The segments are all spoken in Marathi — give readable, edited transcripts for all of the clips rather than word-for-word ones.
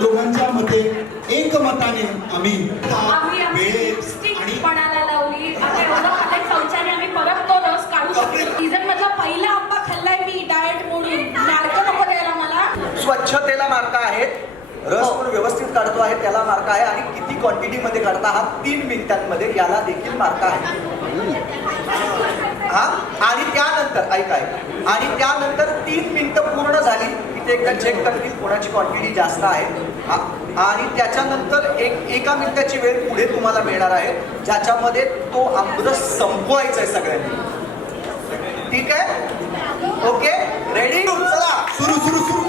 दोघांच्या मते एकमताने आम्ही पणाला लावली. आता एवढं खाल्लंय शौचाने आम्ही परत तो रस काढू शकतो. सीझन मधला पहिला आंबा खाल्लाय मी डाएट मोडून. मार्क नको द्यायला मला. स्वच्छतेला मार्क आहेत, रस पण व्यवस्थित काढतो आहे त्याला मार्क आहे, आणि किती क्वांटिटी मध्ये काढता हा 3 मिनिटांमध्ये याला देखील मार्क आहे. हा, आणि त्यानंतर ऐका आणि त्यानंतर 3 मिनिटं पूर्ण झाली की ते एकदा चेक करतील कोणाची क्वांटिटी जास्त आहे, आणि त्याच्यानंतर एका मिनिटाची वेळ पुढे तुम्हाला मिळणार आहे ज्याच्यामध्ये तो आमरस संपवायचा आहे सगळ्यांनी. ठीक आहे, ओके, रेडी, चला सुरू सुरू सुरू.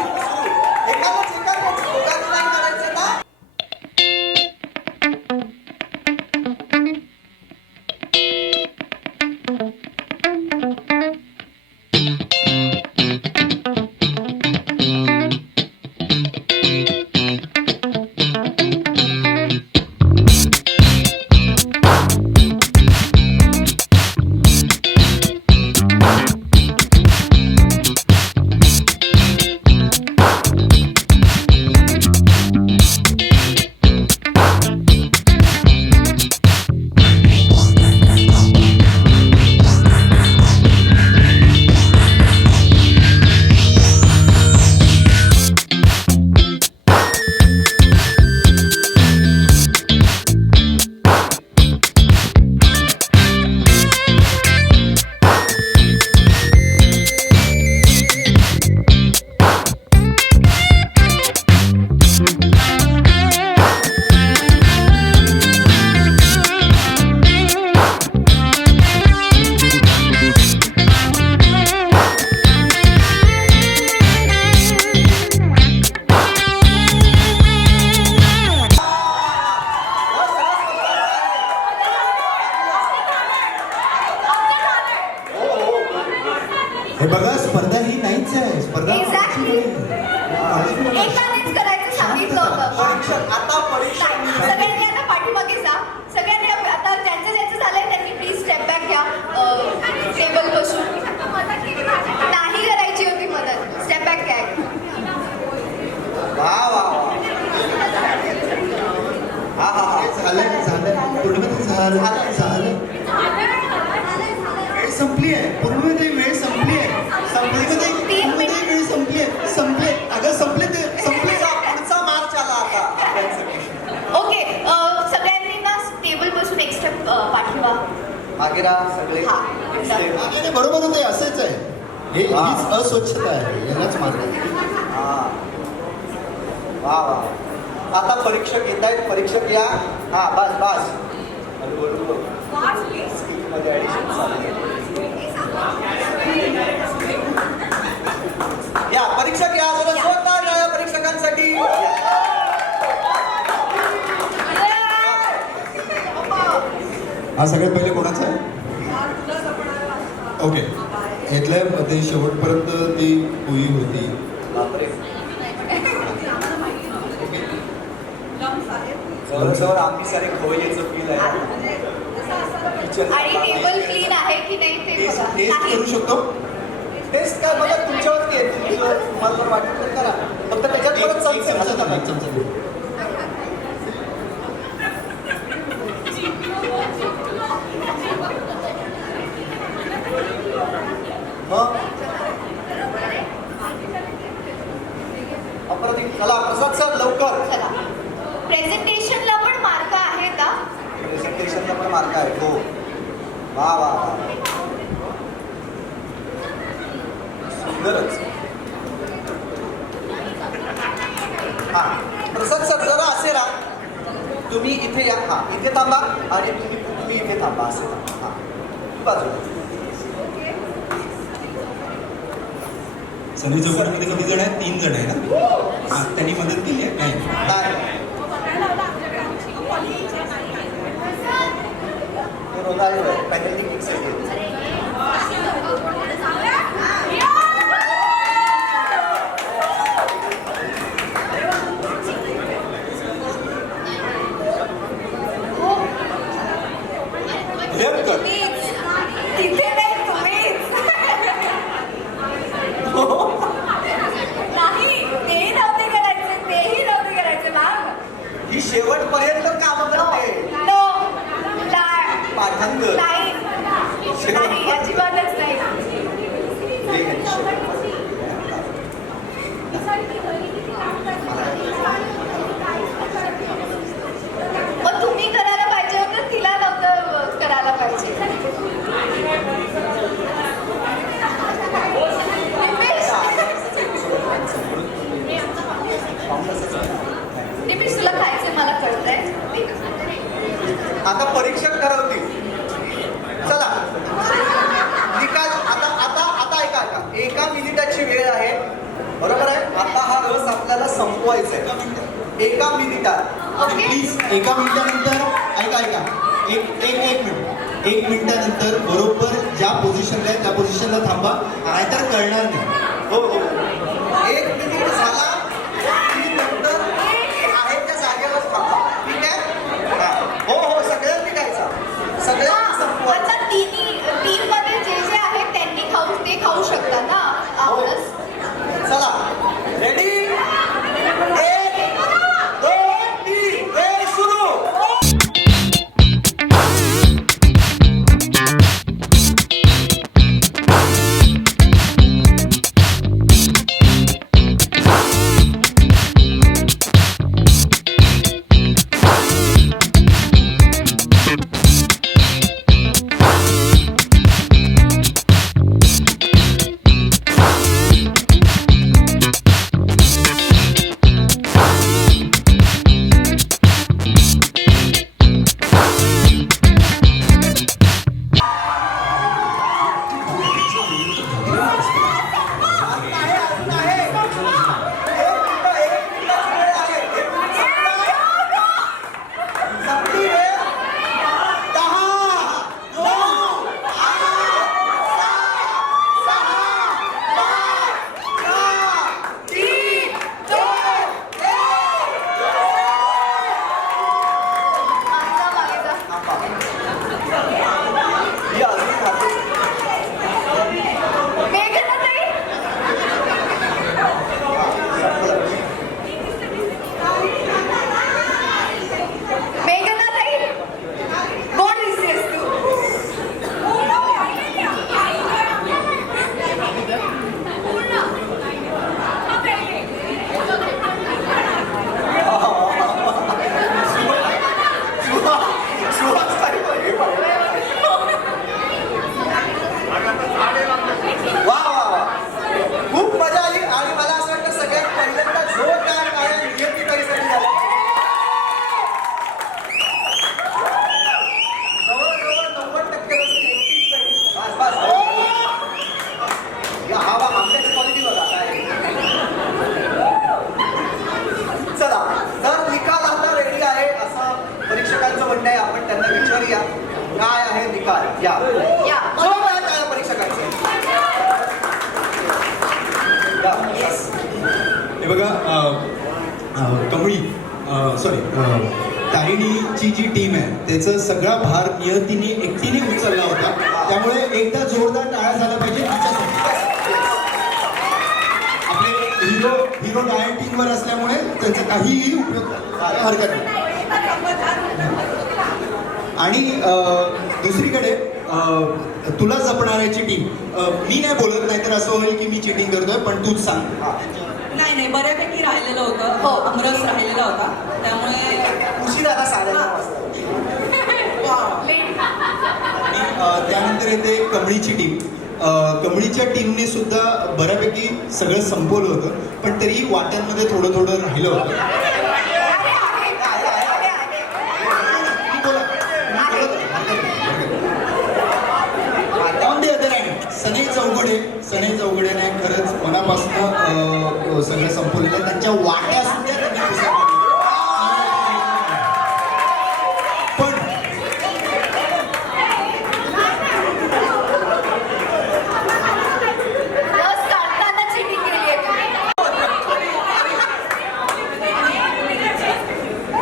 हे बघा, स्पर्धा ही नाहीच आहे. स्पर्धा एकानेच करायचं सांगितलं होतं. आता परीक्षा सगळ्यांनी आता पाठीमागे जा. सगळ्यांनी आता ज्यांचं ज्यांचं झालंय त्यांनी प्लीज स्टेप बॅक घ्या. टेबल बसून नाही करायची होती मदत. स्टेप बॅक घ्या. वा वा हा हा हा, झालं झालं पूर्ण झालं. वेळ संपली आहे. पूर्णमध्ये वेळ संपली आहे. वेळ संपली आहे. संपले अगं संपले ते संपले. पुढचा मार्च आला आता. ओके, सगळ्यांनी ना टेबल बसून एक स्टेप पाठवा. मागे राहा सगळे. नाही, बरोबर होते. असंच आहे. हीच अस्वच्छता आहे. यालाच मार्ग. वा वा, आता परीक्षक येत आहेत. परीक्षक या. हा, बस बस. मध्ये ऍडिशन चालू. या परीक्षक या, जरा जोरदार या परीक्षकांसाठी. हा सगळ्यात पहिले कोणाचा आहे? ओके, इथल्या ते शेवटपर्यंत ती पोळी होती. जवळजवळ आम्ही सारे खवय्याचं फील आहे. आणि टेबल क्लीन आहे की नाही ते बघा. टेस्ट करू शकतो. टेस्ट काय बघा, तुमच्यावरती आहे. तुम्हाला जर वाटत तर करा. फक्त त्याच्यात परत चमचा. अप्रतिम. चला प्रसाद सर लवकर. चला, प्रेझेंटेशनला पण मार्क आहे का? प्रेझेंटेशनला पण मार्क आहे. हो, वा वा वा, सुंदरच. हा, प्रसाद सर जरा असे राहा. तुम्ही इथे या. हा, इथे थांबा आणि तुम्ही इथे थांबा. असे थांबा. हा, बाजूला. सनी चौकामध्ये किती जण आहेत? 3 जण आहे ना. त्यांनी मदत केली आहे. नाही, पॅनल फिक्स आहे. तिथे नाही तुम्हीच. नाही, तेही नव्हते करायचे, तेही नव्हते करायचे. ही शेवटपर्यंत काम करते. नो पाठांतर नाही नाही अजिबातच नाही. हे आहे शेवटपर्यंत. मग तुम्ही करायला पाहिजे होतं, तिला नव्हतं करायला पाहिजे. निमिष तुला खायचं मला कळतंय. आता परीक्षक ठरवतील. चला निकाल. आता ऐका. 1 मिनिटाची वेळ आहे, बरोबर आहे. आता हा रस आपल्याला संपवायचा आहे 1 मिनिटात. ओके प्लीज 1 मिनिटानंतर ऐका. एक मिनिटानंतर बरोबर ज्या पोझिशनला आहे त्या पोझिशनला थांबा, नाहीतर कळणार नाही. हो 1 मिनिट झाला की नंतर आहे त्या जागेवर थांबा. ठीक आहे. हा. हो सगळ्यांनी खायचा. सगळ्यांनी संपवायचं. आता टीम मध्ये जे आहेत त्यांनी ते खाऊ शकतात ना आवडस. चला रेडी 1 2 3 वेळ सुरू. या जोरदार टाळ्या परीक्षकांचे. हे बघा कमळी सॉरी तारिणीची जी टीम आहे त्याचा सगळा भार नियतीने एकटीने उचलला होता, त्यामुळे एकदा जोरदार टाळ्या झाला पाहिजे तिच्यासाठी. आपले हिरो डायटिंगवर असल्यामुळे त्याचा काहीही उपयोग हरकत नाही. आणि दुसरीकडे तुला जपणाऱ्याची टीम, मी नाही बोलत नाही तर असं होईल की मी चिटिंग करतोय, पण तूच सांग. नाही बऱ्यापैकी राहिलेलं होतं. हो. आमरस राहिलेला होता, त्यामुळे उशीर आला 9:30 आणि त्यानंतर येते कमळीची टीम. कमळीच्या टीमने सुद्धा बऱ्यापैकी सगळं संपवलं होतं, पण तरी वाट्यांमध्ये थोडं थोडं राहिलं होतं. सनई चौघडेने खरंच मनापासून सगळं संपवलेलं. त्यांच्या वाट्या सुद्धा त्यांनी पुस्तकात. पण रस काढताना चिटिंग केली आहे.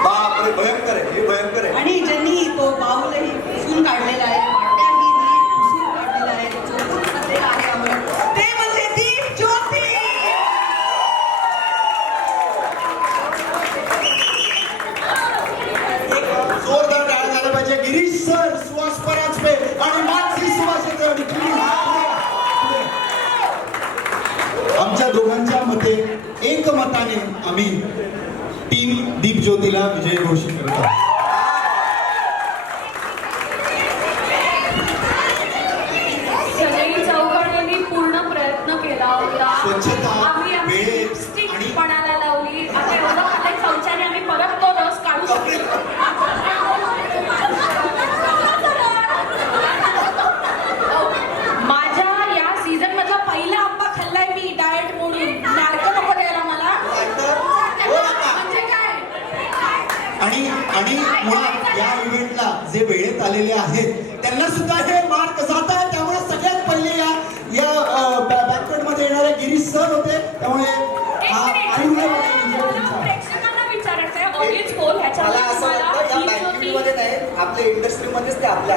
बापरे, भयंकर आहे हे, भयंकर आहे. आणि ज्यांनी तो बाऊलही पुसून काढलेला आहे, वाट्याही पुसून काढलेला आहे, चोखून घातलेला आहे आमरस, ते म्हणजे ती ज्योती. मताने आम्ही टीम दीप ज्योतीला विजय घोषित करत आहोत. सगळी चौघांनी पूर्ण प्रयत्न केला होता. स्वच्छता, आम्ही आमची वेळ लिपस्टिक आणि- पणाला लावली. आता एवढं खाल्लंय शौचाने आम्ही परत तो रस काढू शकतो. माझ्या या सीझन मधला पहिला आंबा खाल्लाय मी डाएट म्हणून. नाटकं नको द्यायला मला. म्हणजे काय? आणि मुळात या इव्हेंटला जे वेळेत आलेले आहेत त्यांना सुद्धा हे मार्क जात आहे. त्यामुळे सगळ्यात पहिले या बॅकवर्ड मध्ये येणारे गिरीश सर होते. त्यामुळे एक हा मिनिट. ऐनवेळी मला विजय. प्रेक्षकांना विचारायचं आहे ऑडियन्स पोल मला ह्याच्यावर असं तुम्हाला वाटतं या दीप बँकिंग ज्योती मध्ये नाही आपल्या इंडस्ट्रीमध्येच ते आपल्या